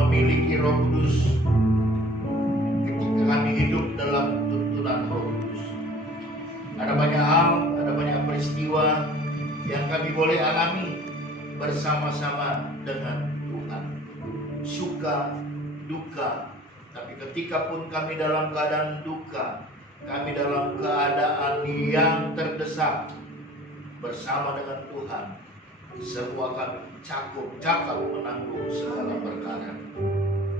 memiliki Roh Kudus, ketika kami hidup dalam tuntunan Roh Kudus. Ada banyak hal, ada banyak peristiwa yang kami boleh alami bersama-sama dengan Tuhan. Suka, duka. Tapi ketika pun kami dalam keadaan duka, kami dalam keadaan yang terdesak, bersama dengan Tuhan, semua kami cakap menanggung segala perkara.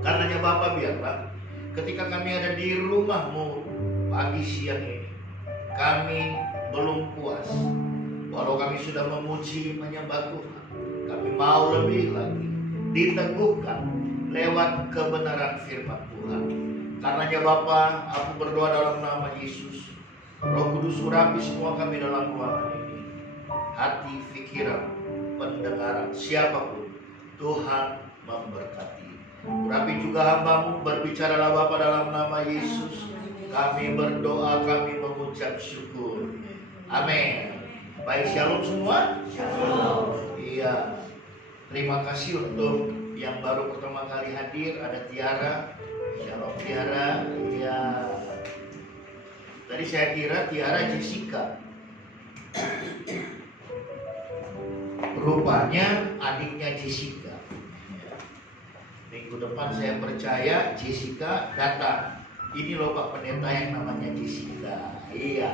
Karenanya Bapa, biarlah ketika kami ada di rumah-Mu pagi siang ini, kami belum puas. Walau kami sudah memuji menyembah Tuhan, kami mau lebih lagi diteguhkan lewat kebenaran firman Tuhan. Karenanya Bapa, aku berdoa dalam nama Yesus, Roh Kudus urapi semua kami dalam ruangan ini. Hati, pikiran, pendengaran, siapapun, Tuhan memberkati. Urapi juga hamba-Mu, berbicaralah Bapa dalam nama Yesus. Kami berdoa, kami mengucap syukur. Amin. Baik, shalom semua. Shalom. Iya. Terima kasih untuk yang baru pertama kali hadir. Ada Tiara. Shalom Tiara. Iya. Tadi saya kira Tiara Jessica. Rupanya adiknya Jessica. Minggu depan saya percaya Jessica datang. Ini loh Pak Pendeta yang namanya Jessica. Iya.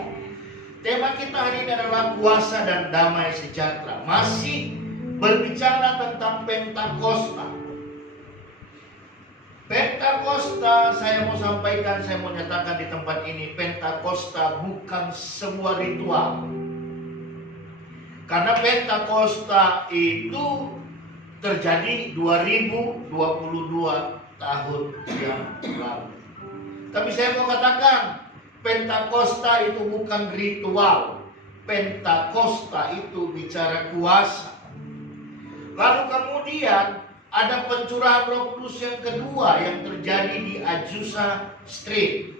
Tema kita hari ini adalah kuasa dan damai sejahtera. Masih berbicara tentang Pentakosta. Pentakosta, saya mau sampaikan, saya mau nyatakan di tempat ini, Pentakosta bukan sebuah ritual. Karena Pentakosta itu terjadi 2022 tahun yang lalu. Tapi saya mau katakan, Pentakosta itu bukan ritual. Pentakosta itu bicara kuasa. Lalu kemudian ada pencurahan Roh Kudus yang kedua yang terjadi di Azusa Street.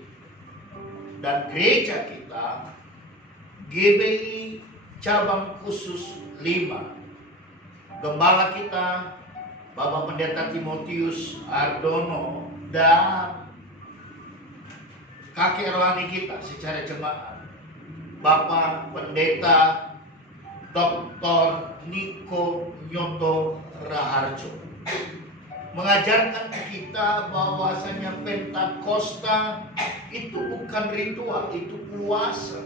Dan gereja kita, GBI Cabang Khusus 5. Gembala kita, Bapak Pendeta Timotius Ardono, dan kakek rohani kita secara jemaat, Bapak Pendeta Dr. Niko Nyoto Raharjo, mengajarkan kita bahwasanya Pentakosta itu bukan ritual, itu kuasa.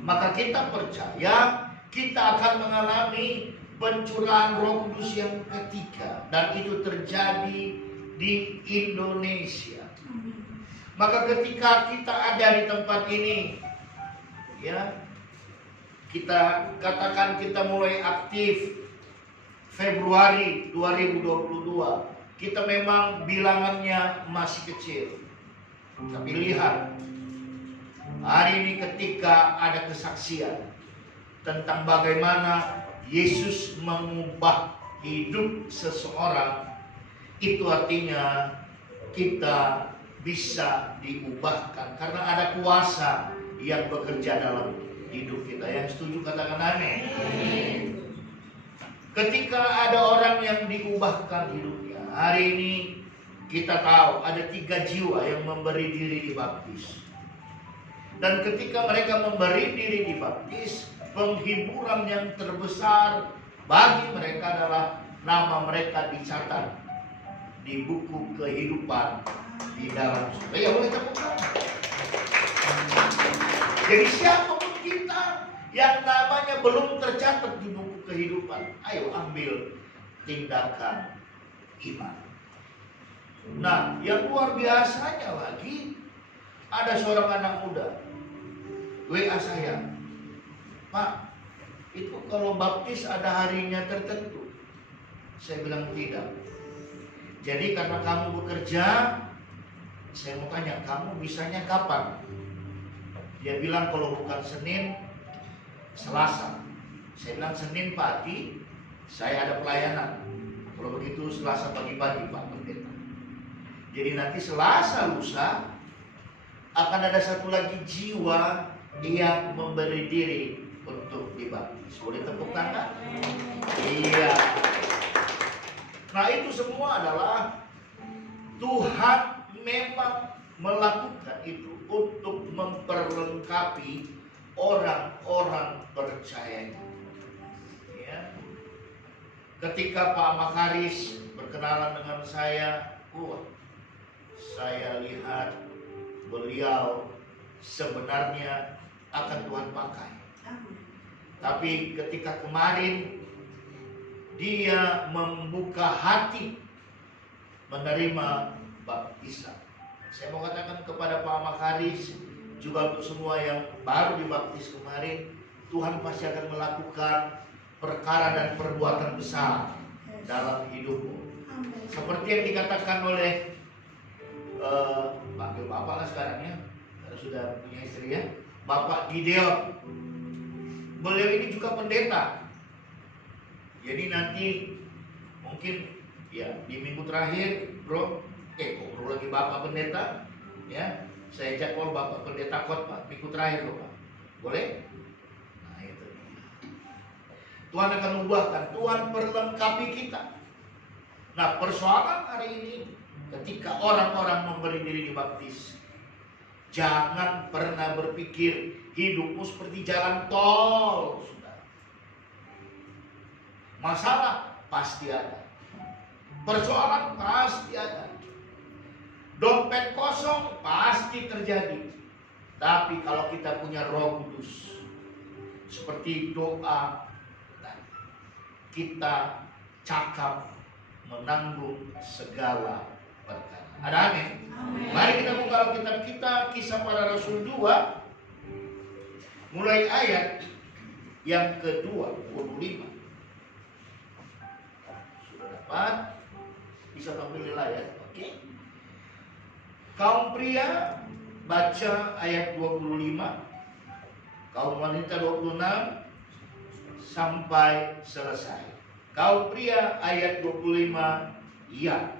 Maka kita percaya kita akan mengalami pencurahan Roh Kudus yang ketiga, dan itu terjadi di Indonesia. Maka ketika kita ada di tempat ini, ya, kita katakan kita mulai aktif Februari 2022. Kita memang bilangannya masih kecil. Tapi lihat, hari ini ketika ada kesaksian tentang bagaimana Yesus mengubah hidup seseorang, itu artinya kita bisa diubahkan karena ada kuasa yang bekerja dalam hidup kita. Yang setuju katakan amin. Ketika ada orang yang diubahkan hidupnya, hari ini kita tahu ada 3 jiwa yang memberi diri dibaptis. Dan ketika mereka memberi diri dibaptis, penghiburan yang terbesar bagi mereka adalah nama mereka dicatat di buku kehidupan di dalam surga. Ya, boleh tepuk tangan. Jadi siapapun kita yang namanya belum tercatat di buku kehidupan, ayo ambil tindakan iman. Nah, yang luar biasanya lagi, ada seorang anak muda WA saya, Pak, itu kalau baptis ada harinya tertentu. Saya bilang tidak. Jadi karena kamu bekerja, saya mau tanya, kamu bisanya kapan? Dia bilang kalau bukan Senin, Selasa. Saya bilang Senin pagi, saya ada pelayanan. Kalau begitu Selasa pagi-pagi Pak Pendeta. Jadi nanti Selasa lusa akan ada satu lagi jiwa yang memberi diri untuk dibaptis. Boleh tepuk tangan? Iya. Nah, itu semua adalah Tuhan memang melakukan itu untuk memperlengkapi orang-orang percaya. Ya. Ketika Pak Makaris berkenalan dengan saya lihat beliau sebenarnya akan Tuhan pakai. Tapi ketika kemarin dia membuka hati menerima baptisan. Saya mau katakan kepada Pak Makaris, juga untuk semua yang baru dibaptis kemarin, Tuhan pasti akan melakukan perkara dan perbuatan besar dalam hidupmu. Seperti yang dikatakan oleh panggil Bapak lah sekarang ya, karena sudah punya istri ya, Bapak Gideon. Beliau ini juga pendeta. Jadi nanti mungkin ya di minggu terakhir ngobrol lagi Bapak pendeta ya. Saya jadwal Bapak pendeta khotbah minggu terakhir loh Pak. Boleh? Nah itu dia. Tuhan akan ubahkan, Tuhan perlengkapi kita. Nah persoalan hari ini ketika orang-orang memberi diri dibaptis, jangan pernah berpikir hidupmu seperti jalan tol, saudara. Masalah pasti ada, persoalan pasti ada, dompet kosong pasti terjadi. Tapi kalau kita punya Roh Kudus, seperti doa, kita cakap menanggung segala perkara. Ada amin? Mari kita buka Alkitab kita, Kisah Para Rasul 2, mulai ayat yang ke-25. Sudah dapat? Bisa tampil di layar, oke? Kaum pria baca ayat 25, kaum wanita 26 sampai selesai. Kaum pria ayat 25, iya.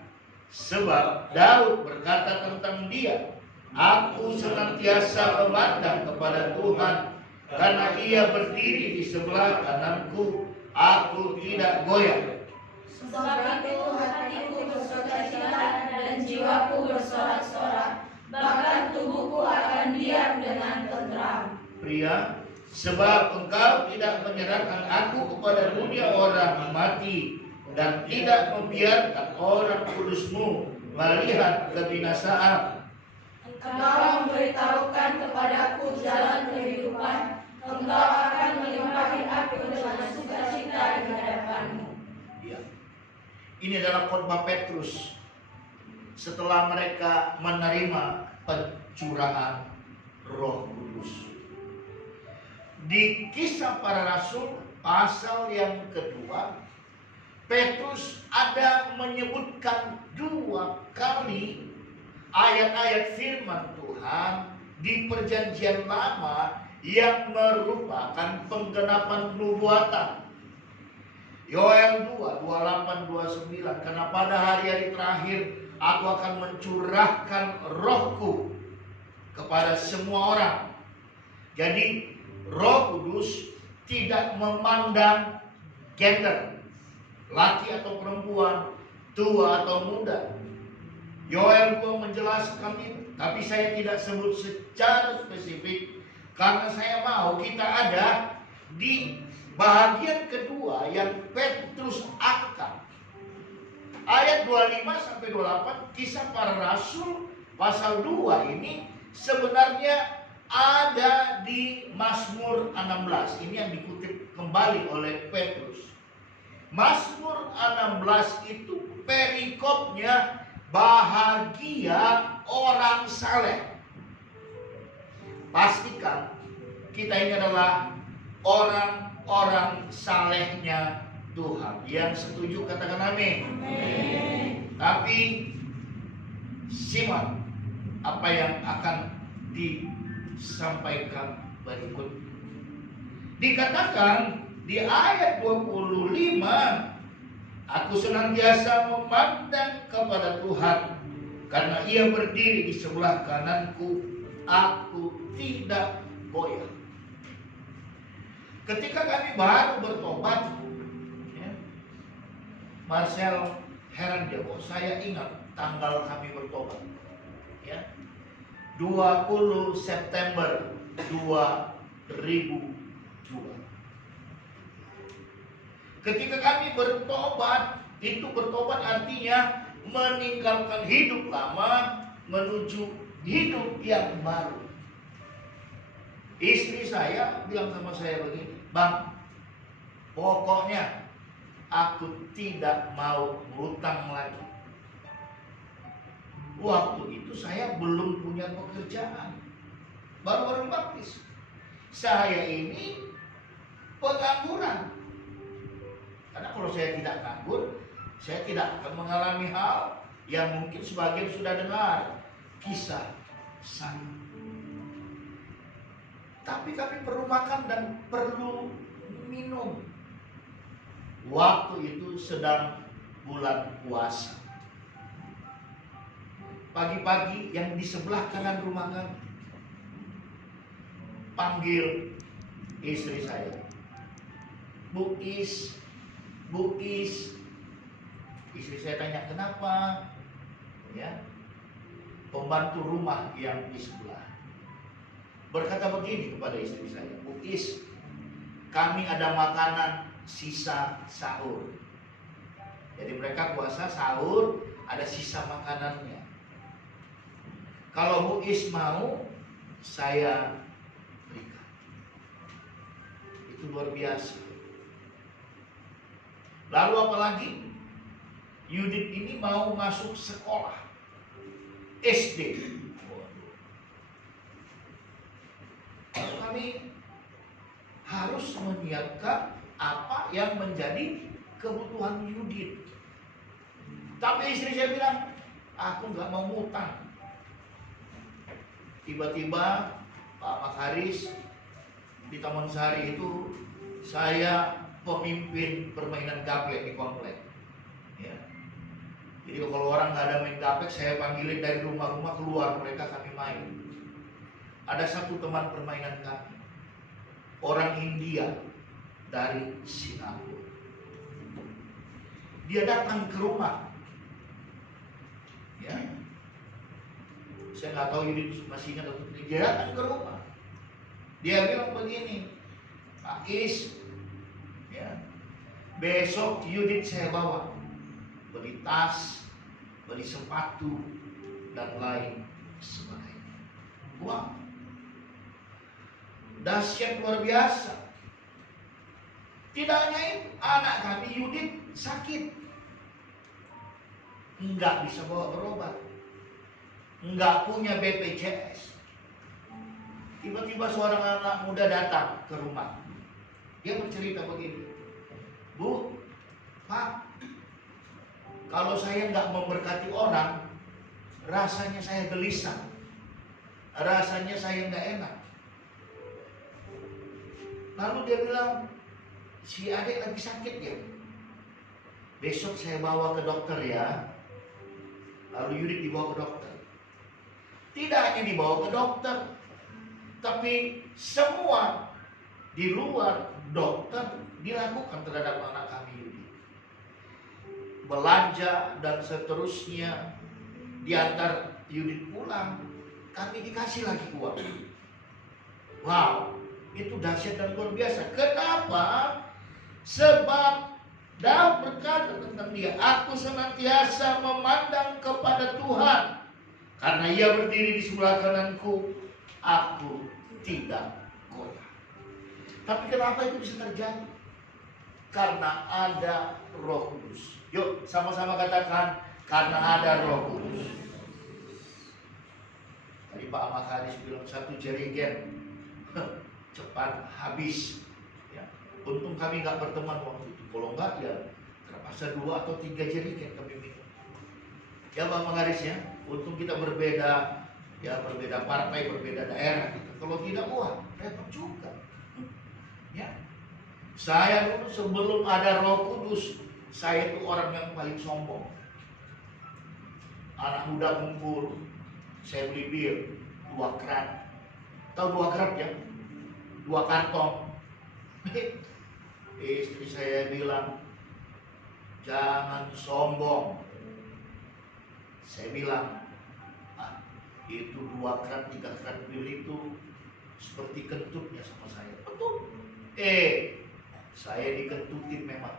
Sebab Daud berkata tentang dia, aku senantiasa memandang kepada Tuhan, karena ia berdiri di sebelah kananku, aku tidak goyah. Sebab itu hatiku bersukacita dan jiwaku bersorak-sorak, bahkan tubuhku akan diam dengan tentram. Pria, sebab engkau tidak menyerahkan aku kepada dunia orang mati, dan tidak membiarkan orang kudusmu melihat kebinasaan. Engkau memberitahukan kepadaku jalan kehidupan, engkau akan melimpahi aku dengan sukacita di hadapanmu. Ya. Ini adalah khotbah Petrus setelah mereka menerima pencurahan Roh Kudus. Di Kisah Para Rasul pasal yang kedua, Petrus ada menyebutkan 2 kali ayat-ayat firman Tuhan di Perjanjian Lama yang merupakan penggenapan nubuatan. Yoel 2, 28, 29, karena pada hari-hari terakhir aku akan mencurahkan Rohku kepada semua orang. Jadi Roh Kudus tidak memandang gender, laki atau perempuan, tua atau muda. Yoel 2 menjelaskan itu, tapi saya tidak sebut secara spesifik karena saya mau kita ada di bahagian kedua yang Petrus angkat. Ayat 25 sampai 28 Kisah Para Rasul pasal 2 ini sebenarnya ada di Mazmur 16. Ini yang dikutip kembali oleh Petrus. Mazmur 16 itu perikopnya bahagia orang saleh. Pastikan kita ini adalah orang-orang salehnya Tuhan. Yang setuju katakan amin. Tapi simak apa yang akan disampaikan berikut. Dikatakan di ayat 25, aku senantiasa memandang kepada Tuhan, karena ia berdiri di sebelah kananku, aku tidak goyah. Ketika kami baru bertobat, ya, Marcel Heran dia, kok saya ingat tanggal kami bertobat. Ya. 20 September 2002. Ketika kami bertobat, itu bertobat artinya meninggalkan hidup lama menuju hidup yang baru. Istri saya bilang sama saya begini, "Bang, pokoknya aku tidak mau ngutang lagi." Waktu itu saya belum punya pekerjaan, baru baptis. Saya ini pengangguran. Karena kalau saya tidak nganggur, saya tidak akan mengalami hal yang mungkin sebagian sudah dengar kisah saya. Tapi kami perlu makan dan perlu minum. Waktu itu sedang bulan puasa. Pagi-pagi yang di sebelah kanan rumah kami panggil istri saya, Bu Is. Istri saya tanya, "Kenapa?" Ya, pembantu rumah yang di sebelah berkata begini kepada istri saya, "Bu Is, kami ada makanan sisa sahur." Jadi mereka puasa sahur, ada sisa makanannya. Kalau Bu Is mau, saya berikan. Itu luar biasa. Lalu apalagi? Yudit ini mau masuk sekolah SD. Lalu kami harus menyiapkan apa yang menjadi kebutuhan Yudit. Tapi istri saya bilang, "Aku nggak mau ngutang." Tiba-tiba Pak Makaris di Taman Sari itu, saya pemimpin permainan gaplek di komplek. Ya. Jadi kalau orang nggak ada main gaplek, saya panggilin dari rumah-rumah keluar, mereka kami main. Ada satu teman permainan kami, orang India dari Singapura. Dia datang ke rumah. Ya. Saya nggak tahu ini masih ingat atau tidak. Dia datang ke rumah. Dia bilang begini, "Pak Is, ya, besok Yudit saya bawa beli tas, beli sepatu, dan lain sebagainya." Wah, dahsyat luar biasa. Tidak hanya itu, anak kami Yudit sakit, nggak bisa bawa berobat, nggak punya BPJS. Tiba-tiba seorang anak muda datang ke rumah. Dia bercerita begini, "Bu, Pak, kalau saya nggak memberkati orang, rasanya saya gelisah, rasanya saya nggak enak." Lalu dia bilang, "Si adik lagi sakit ya, besok saya bawa ke dokter ya." Lalu Yudit dibawa ke dokter. Tidak hanya dibawa ke dokter, tapi semua di luar dokter dilakukan terhadap anak kami Yudit. Belanja dan seterusnya. Diantar Yudit pulang, kami dikasih lagi uang. Wow, itu dahsyat dan luar biasa. Kenapa? Sebab Daud berkata tentang dia, "Aku senantiasa memandang kepada Tuhan, karena Ia berdiri di sebelah kananku, aku tidak goyah." Tapi kenapa itu bisa terjadi? Karena ada Roh Kudus. Yuk sama-sama katakan, karena ada Roh Kudus. Tadi Pak Makaris bilang 1 jerigen cepat habis. Ya. Untung kami nggak berteman waktu itu. Kalau nggak ya terpaksa 2 atau 3 jerigen kami minum. Ya Pak Makaris ya. Untung kita berbeda, ya berbeda partai, berbeda daerah gitu. Kalau tidak, wah repot juga. Ya. Saya dulu sebelum ada Roh Kudus, saya itu orang yang paling sombong. Anak muda kumpul, saya beli bir 2 kerat. Tahu 2 kerat ya? 2 kantong. Istri saya bilang, jangan sombong. Saya bilang, itu 2 kerat 3 kerat bir itu seperti kentutnya sama saya. Betul. Saya dikentutin memang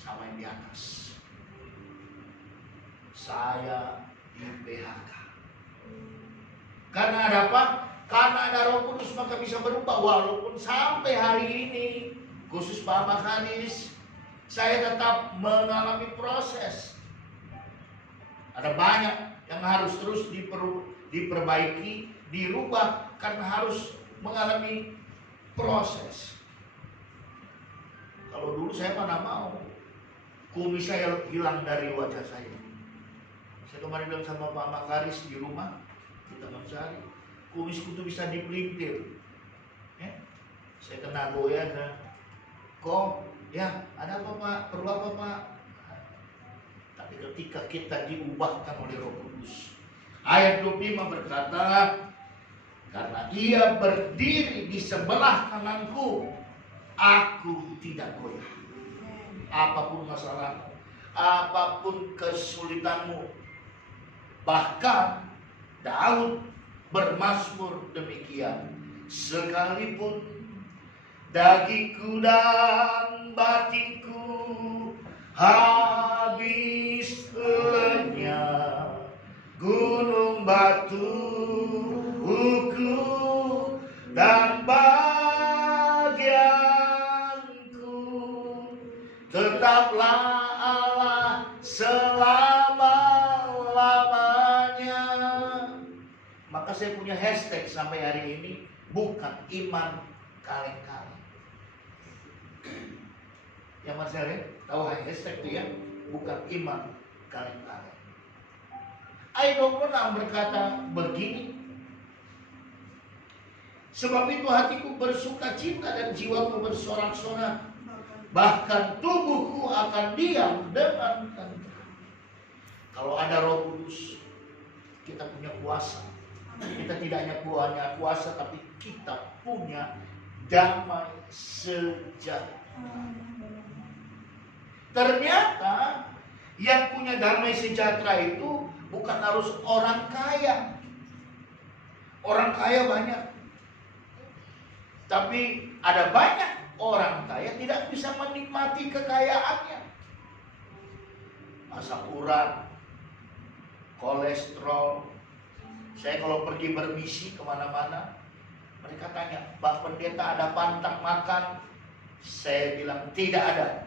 sama yang di atas. Saya di PHK. Karena ada apa? Karena ada Roh Kudus maka bisa berubah. Walaupun sampai hari ini, khusus Pak Makaris, saya tetap mengalami proses. Ada banyak yang harus terus diperbaiki, dirubah, karena harus mengalami proses. Kalau dulu saya mana mau, kumis saya hilang dari wajah saya. Saya kemarin bilang sama Pak Makaris di rumah, kita mencari, kumisku tuh bisa dipelintir. Saya kena goyah, kok, ya ada apa Pak, perlu apa Pak? Tapi ketika kita diubahkan oleh Roh Kudus, ayat 25 berkata, karena Ia berdiri di sebelah kananku, aku tidak goyah. Apapun masalahmu, apapun kesulitanmu. Bahkan Daud bermazmur demikian, sekalipun dagingku dan batinku habis lenyap, gunung batu hukum dan bagianku, tetaplah Allah selama-lamanya. Maka saya punya hashtag sampai hari ini, bukan iman kaleng-kaleng. Yang Mas Heren tahu hashtag itu ya, bukan iman kaleng-kaleng. Ayat 26 berkata begini, sebab itu hatiku bersuka cita dan jiwaku bersorak-sorak, bahkan tubuhku akan diam dengan tenteram. Kalau ada Roh Kudus, kita punya kuasa. Kita tidak hanya punya kuasa, tapi kita punya damai sejahtera. Ternyata yang punya damai sejahtera itu bukan harus orang kaya. Orang kaya banyak, tapi ada banyak orang kaya tidak bisa menikmati kekayaannya. Asam urat, kolesterol. Saya kalau pergi bermisi kemana-mana, mereka tanya, Pak Pendeta ada pantang makan? Saya bilang tidak ada.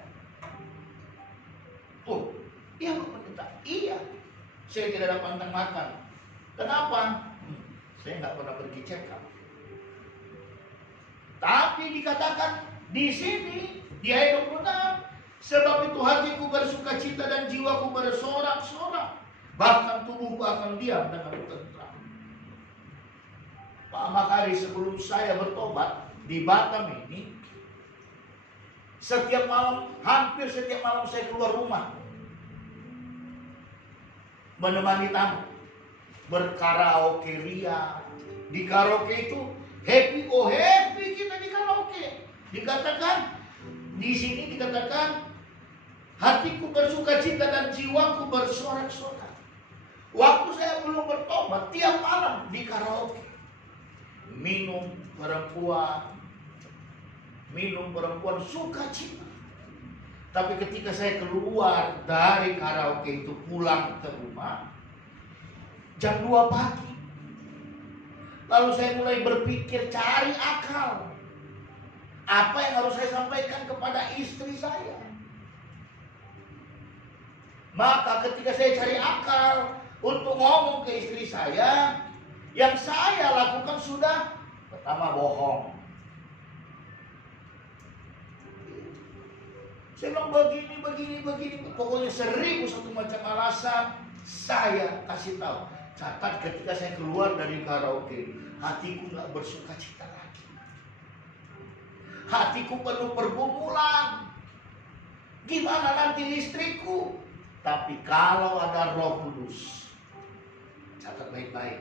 Oh, iya Pak Pendeta, iya. Saya tidak ada pantang makan. Kenapa? Saya nggak pernah pergi check up. Tapi dikatakan di sini di ayat 26, sebab itu hatiku bersuka cita dan jiwaku bersorak-sorak, bahkan tubuhku akan diam dengan tentram. Pak Makaris, sebelum saya bertobat di Batam ini, setiap malam, hampir setiap malam saya keluar rumah menemani tamu, berkaraoke ria. Di karaoke itu happy, oh happy kita di karaoke. Dikatakan di sini, dikatakan hatiku bersuka cita dan jiwaku bersorak-sorak. Waktu saya belum bertobat, tiap malam di karaoke, minum perempuan suka cita. Tapi ketika saya keluar dari karaoke itu pulang ke rumah jam 2 pagi, lalu saya mulai berpikir cari akal. Apa yang harus saya sampaikan kepada istri saya? Maka ketika saya cari akal untuk ngomong ke istri saya, yang saya lakukan sudah pertama bohong. Saya bilang begini, pokoknya 1001 macam alasan saya kasih tahu. Catat, ketika saya keluar dari karaoke, hatiku nggak bersuka cita lagi. Hatiku penuh pergumulan. Gimana nanti istriku? Tapi kalau ada Roh Kudus, catat baik-baik.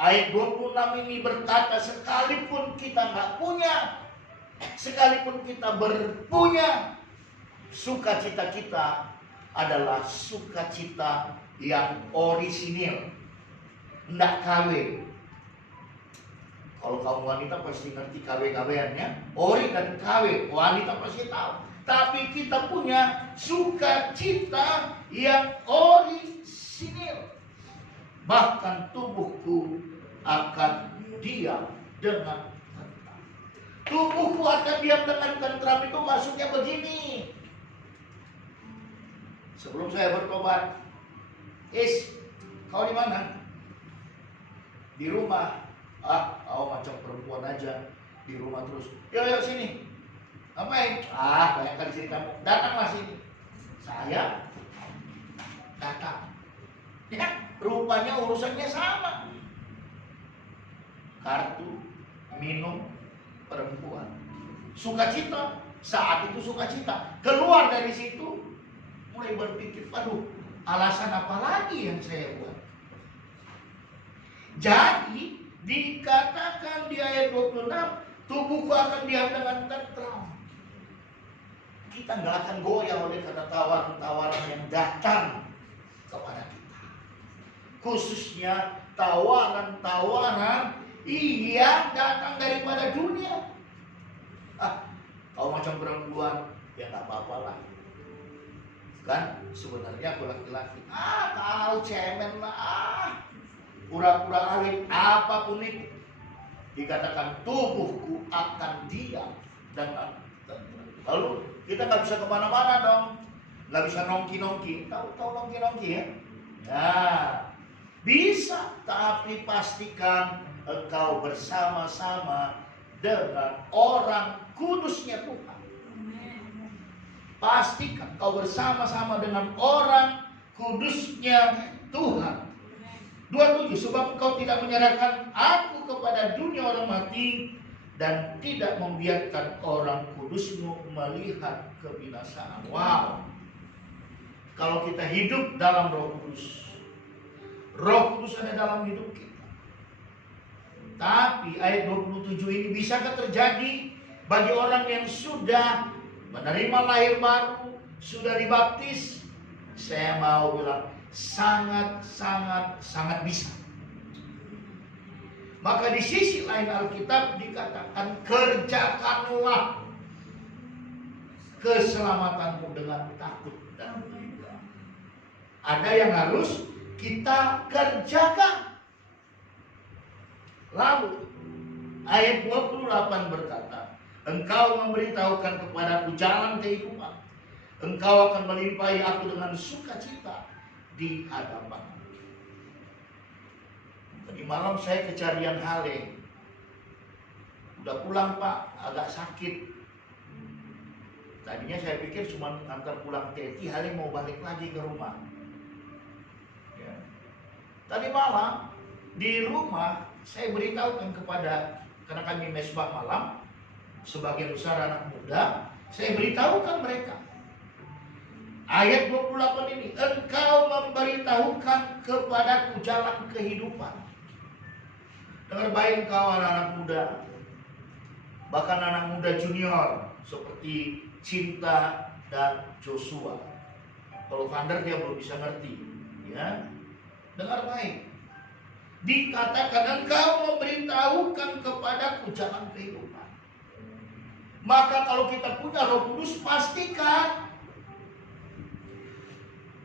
Ayat 26 ini berkata, sekalipun kita nggak punya, sekalipun kita berpunya, sukacita kita adalah sukacita yang orisinil, tidak KW. Kalau kaum wanita pasti ngerti KW-KW-annya, ori dan KW, wanita pasti tahu. Tapi kita punya sukacita yang orisinil. Bahkan tubuhku akan diam dengan tentram. Tubuhku akan diam dengan tentram itu maksudnya begini. Sebelum saya bertobat, kau di mana? Di rumah. Kau macam perempuan aja, di rumah terus. Yuk sini. Ngapain? Banyak kali sini kamu. Datanglah sini. Saya datang. Ya, rupanya urusannya sama. Kartu, minum, perempuan. Sukacita, saat itu sukacita. Keluar dari situ, mulai berpikir, aduh, alasan apa lagi yang saya buat? Jadi, dikatakan di ayat 26, tubuhku akan diam dengan tentram. Kita nggak akan goyah oleh kata tawaran-tawaran yang datang kepada kita. Khususnya tawaran-tawaran yang datang daripada dunia. Kau macam perempuan, ya nggak apa-apa lah. Kan sebenarnya aku laki-laki. Kau cemen lah. Pura-pura alim, apapun itu. Dikatakan tubuhku akan diam dengan tentram. Lalu kita nggak bisa kemana-mana dong, nggak bisa nongki-nongki. Tahu nongki-nongki ya? Nah, bisa, tapi pastikan engkau bersama-sama dengan orang kudusnya Tuhan. Pastikan kau bersama-sama dengan orang kudusnya Tuhan. 27, sebab engkau tidak menyerahkan aku kepada dunia orang mati dan tidak membiarkan orang kudusmu melihat kebinasaan. Wow. Kalau kita hidup dalam Roh Kudus, Roh Kudus ada dalam hidup kita. Tapi ayat 27 ini bisakah terjadi bagi orang yang sudah menerima lahir baru, sudah dibaptis? Saya mau bilang sangat bisa. Maka di sisi lain Alkitab dikatakan kerjakanlah keselamatanmu dengan takut dan tunduk. Ada yang harus kita kerjakan. Lalu ayat 28 berkata, engkau memberitahukan kepadaku jalan kehidupan. Engkau akan melimpahi aku dengan sukacita di hadapan. Tadi malam saya ke Carian Hale. Udah pulang Pak, agak sakit. Tadinya saya pikir cuma antar pulang Teti, Hale mau balik lagi ke rumah. Ya. Tadi malam di rumah saya beritahukan kepada, karena kami mesbah malam, sebagian besar anak muda, saya beritahukan mereka. Ayat 28 ini, engkau memberitahukan kepadaku jalan kehidupan. Dengar baik engkau anak-anak muda, bahkan anak muda junior seperti Cinta dan Joshua. Kalau Vander dia belum bisa ngerti, ya. Dengar baik. Dikatakan engkau memberitahukan kepadaku jalan kehidupan. Maka kalau kita punya Roh Kudus, pastikan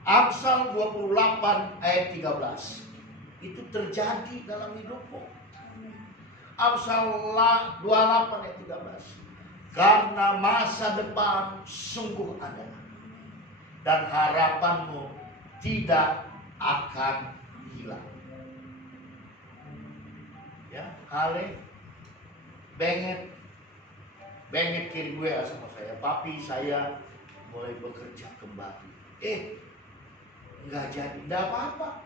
Amsal 28 ayat 13 itu terjadi dalam hidupmu. Amsal 28 ayat 13, karena masa depan sungguh ada dan harapanmu tidak akan hilang. Ya, Hale Bengit kirim WA sama saya, papi saya mulai bekerja kembali. Enggak jadi, enggak apa-apa.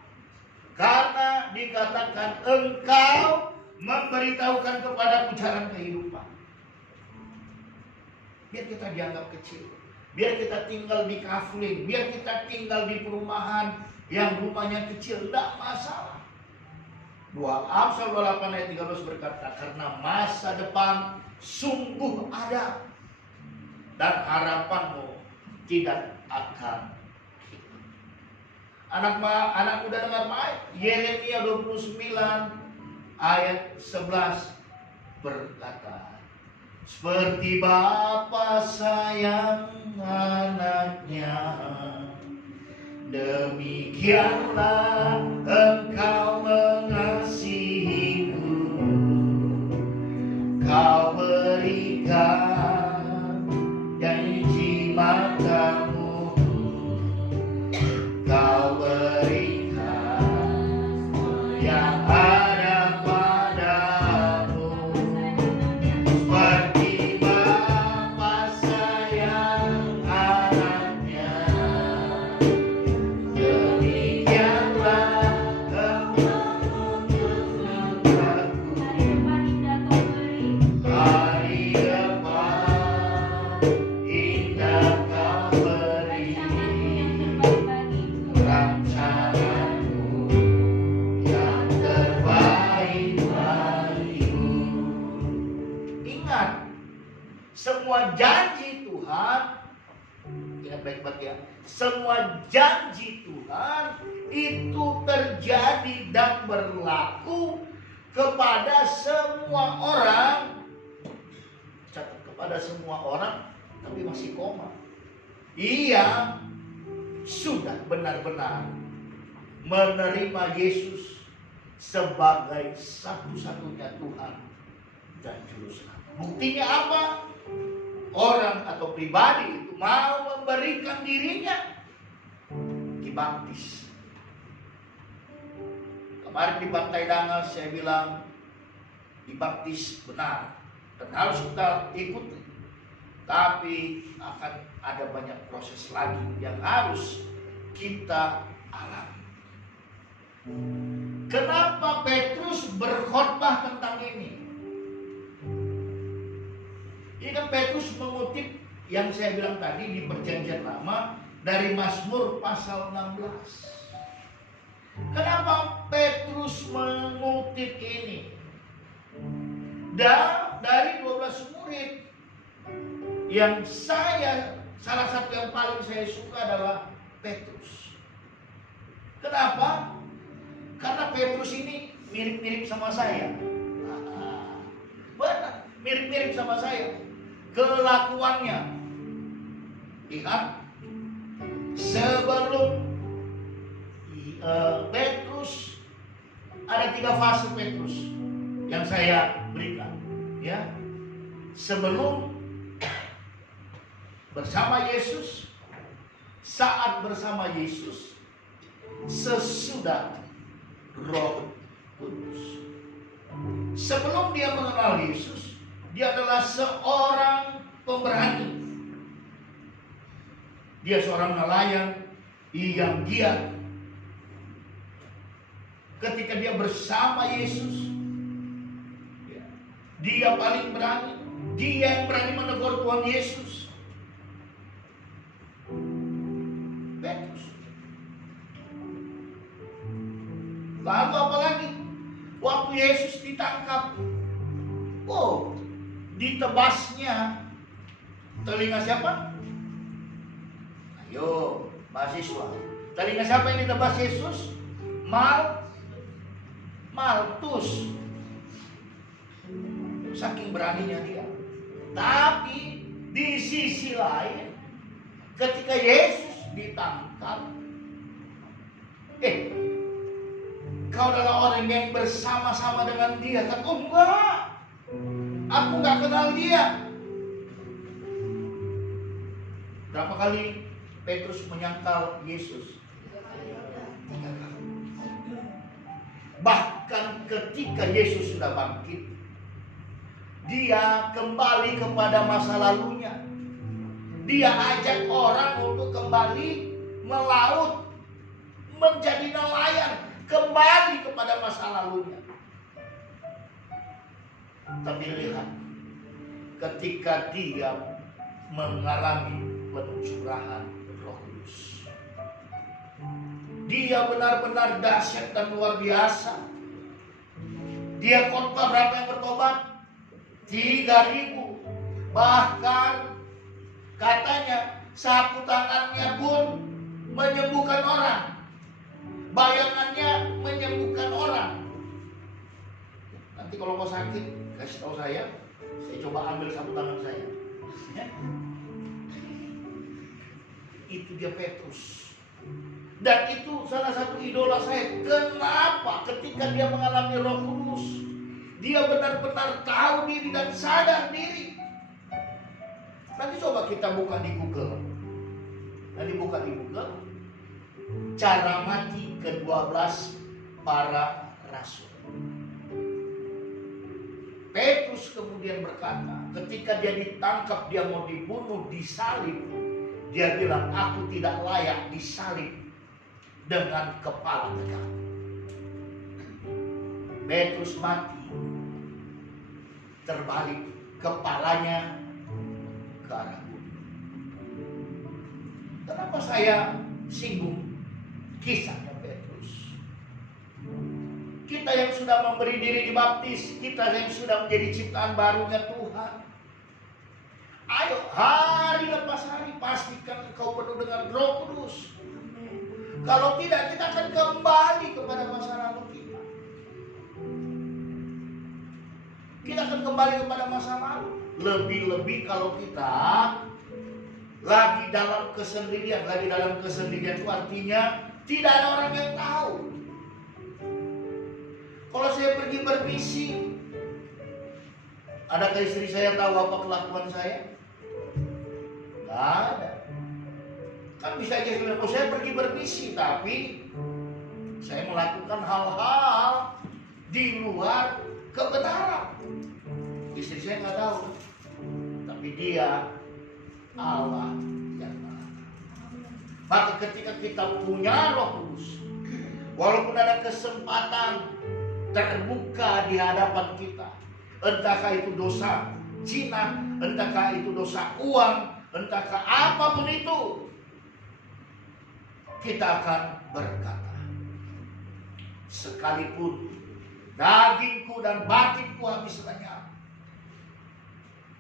Karena dikatakan engkau memberitahukan kepadaku jalan kehidupan. Biar kita dianggap kecil, biar kita tinggal di kafling, biar kita tinggal di perumahan yang rumahnya kecil, enggak masalah. Amsal 28 ayat 13 berkata, karena masa depan sungguh ada dan harapanmu tidak akan hikmat. Anak muda dengar baik. Yeremia 29 ayat 11 berkata, seperti bapa sayang anaknya, demikianlah engkau mengasihiku. Kau berikan janji matamu, kau berikan yang ada padamu. Seperti bapa sayang anaknya, demikianlah engkau menuntut hari depan indah kau beri rencanamu yang terbaik bagiku. Ingat, semua janji Tuhan, ingat baik-baik ya, semua janji Tuhan itu terjadi dan berlaku kepada semua orang. Catat, kepada semua orang, tapi masih koma. Ia sudah benar-benar menerima Yesus sebagai satu-satunya Tuhan dan Juru Selamat. Buktinya apa? Orang atau pribadi itu mau memberikan dirinya dibaptis. Kemarin di Pantai Dangas saya bilang dibaptis benar dan harus kita ikuti. Tapi akan ada banyak proses lagi yang harus kita alami. Kenapa Petrus berkhotbah tentang ini? Ini kan Petrus mengutip yang saya bilang tadi di Perjanjian Lama dari Mazmur pasal 16. Kenapa Petrus mengutip ini? Dan dari 12 murid yang salah satu yang paling saya suka adalah Petrus. Kenapa? Karena Petrus ini mirip-mirip sama saya. Benar, mirip-mirip sama saya. Kelakuannya. Lihat, sebelum Petrus, ada 3 fase Petrus yang saya berikan. Ya, sebelum bersama Yesus, saat bersama Yesus, sesudah Roh Kudus. Sebelum dia mengenal Yesus, dia adalah seorang pemberani. Dia seorang nelayan yang giat. Ketika dia bersama Yesus, dia paling berani. Dia yang berani menegur Tuhan Yesus. Petrus. Lalu apa lagi? Waktu Yesus ditangkap, ditebasnya telinga siapa? Ayo, mahasiswa. Telinga siapa yang ditebas Yesus? Maltus. Saking beraninya dia. Tapi di sisi lain, ketika Yesus ditangkap, kau adalah orang yang bersama-sama dengan dia. Kan? Oh enggak, aku enggak kenal dia. Berapa kali Petrus menyangkal Yesus? 3 kali. Bahkan ketika Yesus sudah bangkit, dia kembali kepada masa lalunya. Dia ajak orang untuk kembali melaut, menjadi nelayan, kembali kepada masa lalunya. Tapi lihat, ketika dia mengalami pencurahan Roh Kudus, dia benar-benar dahsyat dan luar biasa. Dia khotbah, berapa yang bertobat? 3.000. Bahkan katanya sapu tangannya pun menyembuhkan orang. Bayangannya menyembuhkan orang. Nanti kalau mau sakit, kasih tahu saya coba ambil sapu tangan saya. Ya. Itu dia Petrus. Dan itu salah satu idola saya. Kenapa? Ketika dia mengalami Roh Kudus, dia benar-benar tahu diri dan sadar diri. Nanti coba kita buka di Google. Cara mati ke-12 para rasul. Petrus kemudian berkata, ketika dia ditangkap, dia mau dibunuh, disalib, dia bilang, aku tidak layak disalib dengan kepala tegak. Petrus mati, terbalik kepalanya ke arah bumi. Kenapa saya singgung kisahnya Petrus? Kita yang sudah memberi diri dibaptis, kita yang sudah menjadi ciptaan barunya Tuhan, ayo hari lepas hari pastikan engkau penuh dengan Roh Kudus. Kalau tidak, kita akan kembali kepada masa lalu kita. Kita akan kembali kepada masa lalu. Lebih-lebih kalau kita lagi dalam kesendirian. Lagi dalam kesendirian itu artinya tidak ada orang yang tahu. Kalau saya pergi bermisi, adakah istri saya tahu apa kelakuan saya? Tidak ada. Kan bisa aja bilang, oh saya pergi bermisi, tapi saya melakukan hal-hal di luar kebenaran. Istri saya nggak tahu, tapi dia Allah yang Maha. Maka ketika kita punya Roh Kudus, walaupun ada kesempatan terbuka di hadapan kita, entahkah itu dosa zina, entahkah itu dosa uang, entahkah apapun itu, kita akan berkata, sekalipun dagingku dan batinku habis lenyap,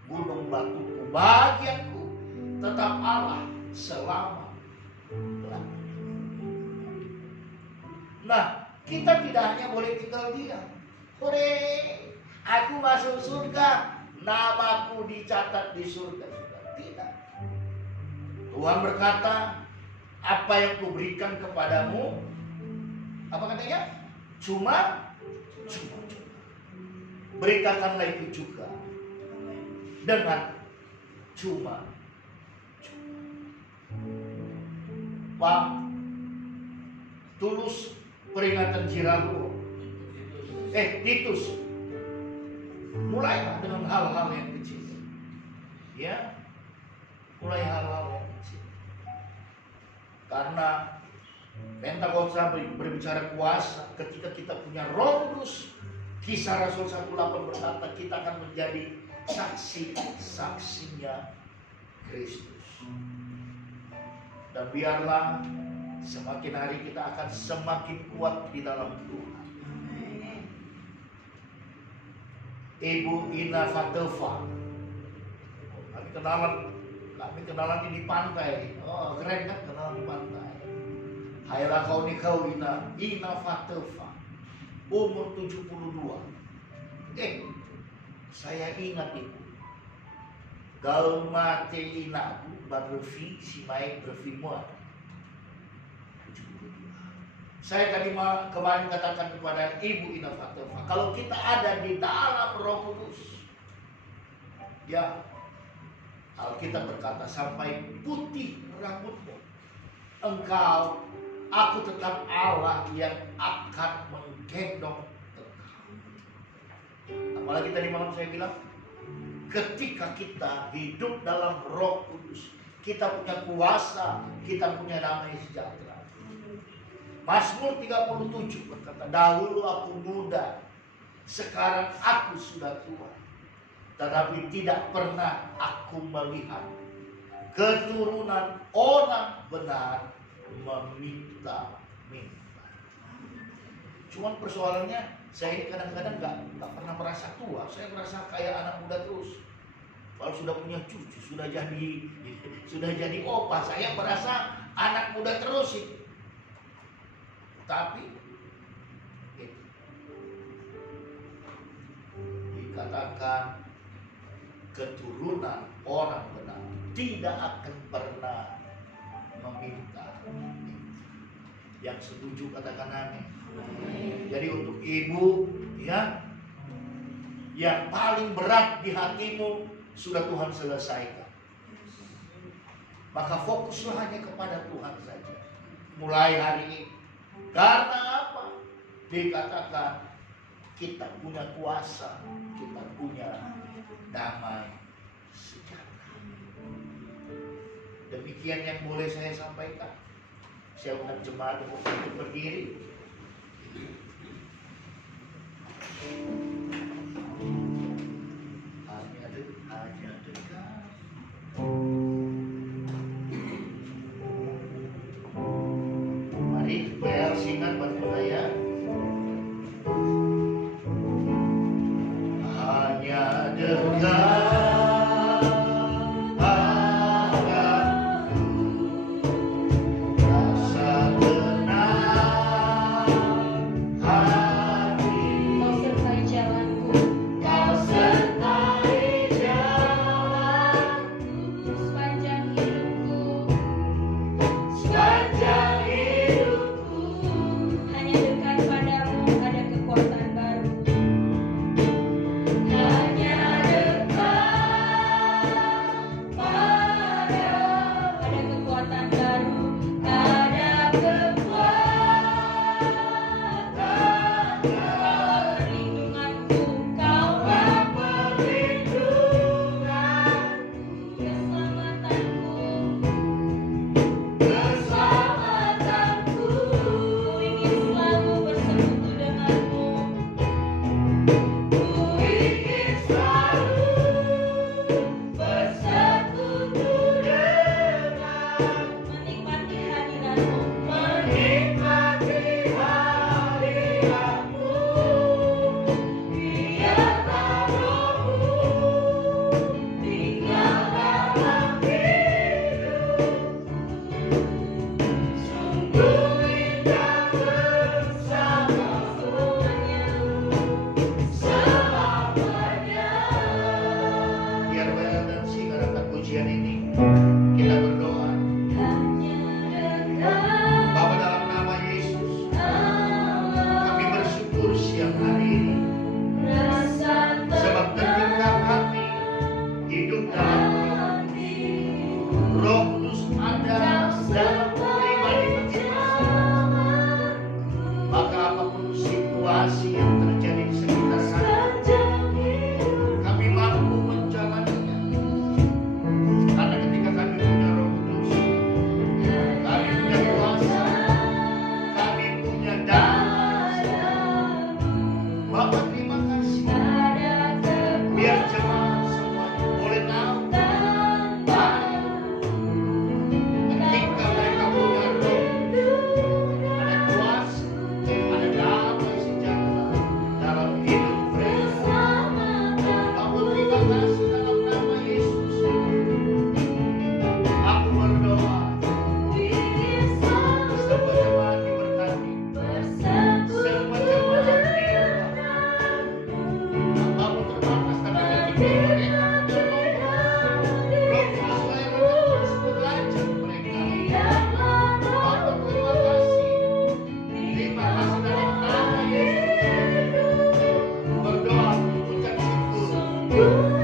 gunung batuku bagianku, tetap Allah selama-lamanya. Nah, kita tidak hanya boleh tinggal diam. Hore, aku masuk surga, namaku dicatat di surga. Tidak. Tuhan berkata, apa yang kuberikan kepadamu, apa katanya? Cuma. Beritakanlah itu juga dengan cuma. Pak Tulus peringatan Cirago, Titus, mulailah dengan hal-hal yang kecil, ya, mulai hal-hal yang kecil, karena Pentakosta berbicara kuasa. Ketika kita punya Roh Kudus, Kisah Rasul 1:8 berkata kita akan menjadi saksi-saksinya Kristus. Dan biarlah semakin hari kita akan semakin kuat di dalam Tuhan. Ibu Ina Fatova, kami kenalan di pantai. Oh keren kan, kenalan di pantai. Hayla kau nikau Ina Fatova, umur 72. Saya ingat itu. Gaul mati inaku berfi si mai berfi muat. Saya tadi kemarin katakan kepada Ibu Ina Fatova, kalau kita ada di dalam Roh Kudus, ya Alkitab berkata sampai putih rambutmu, aku tetap Allah yang akan menggendong engkau. Apalagi tadi malam saya bilang, ketika kita hidup dalam Roh Kudus, kita punya kuasa, kita punya damai sejahtera. Mazmur 37 berkata, dahulu aku muda, sekarang aku sudah tua, tetapi tidak pernah aku melihat keturunan orang benar meminta-minta. Cuman persoalannya, saya ini kadang-kadang nggak pernah merasa tua. Saya merasa kayak anak muda terus. Kalau sudah punya cucu, sudah jadi opa, saya merasa anak muda terus itu. Tapi dikatakan keturunan orang benar tidak akan pernah meminta. Yang setuju katakan amin. Jadi untuk ibu ya, yang paling berat di hatimu sudah Tuhan selesaikan. Maka fokuslah hanya kepada Tuhan saja mulai hari ini. Karena apa? Dikatakan kita punya kuasa, kita punya damai sejahtera. Demikian yang boleh saya sampaikan. Saya undang jemaat untuk berdiri. Hanya dekat. Mari bayar singkat bantu saya. Hanya dekat. You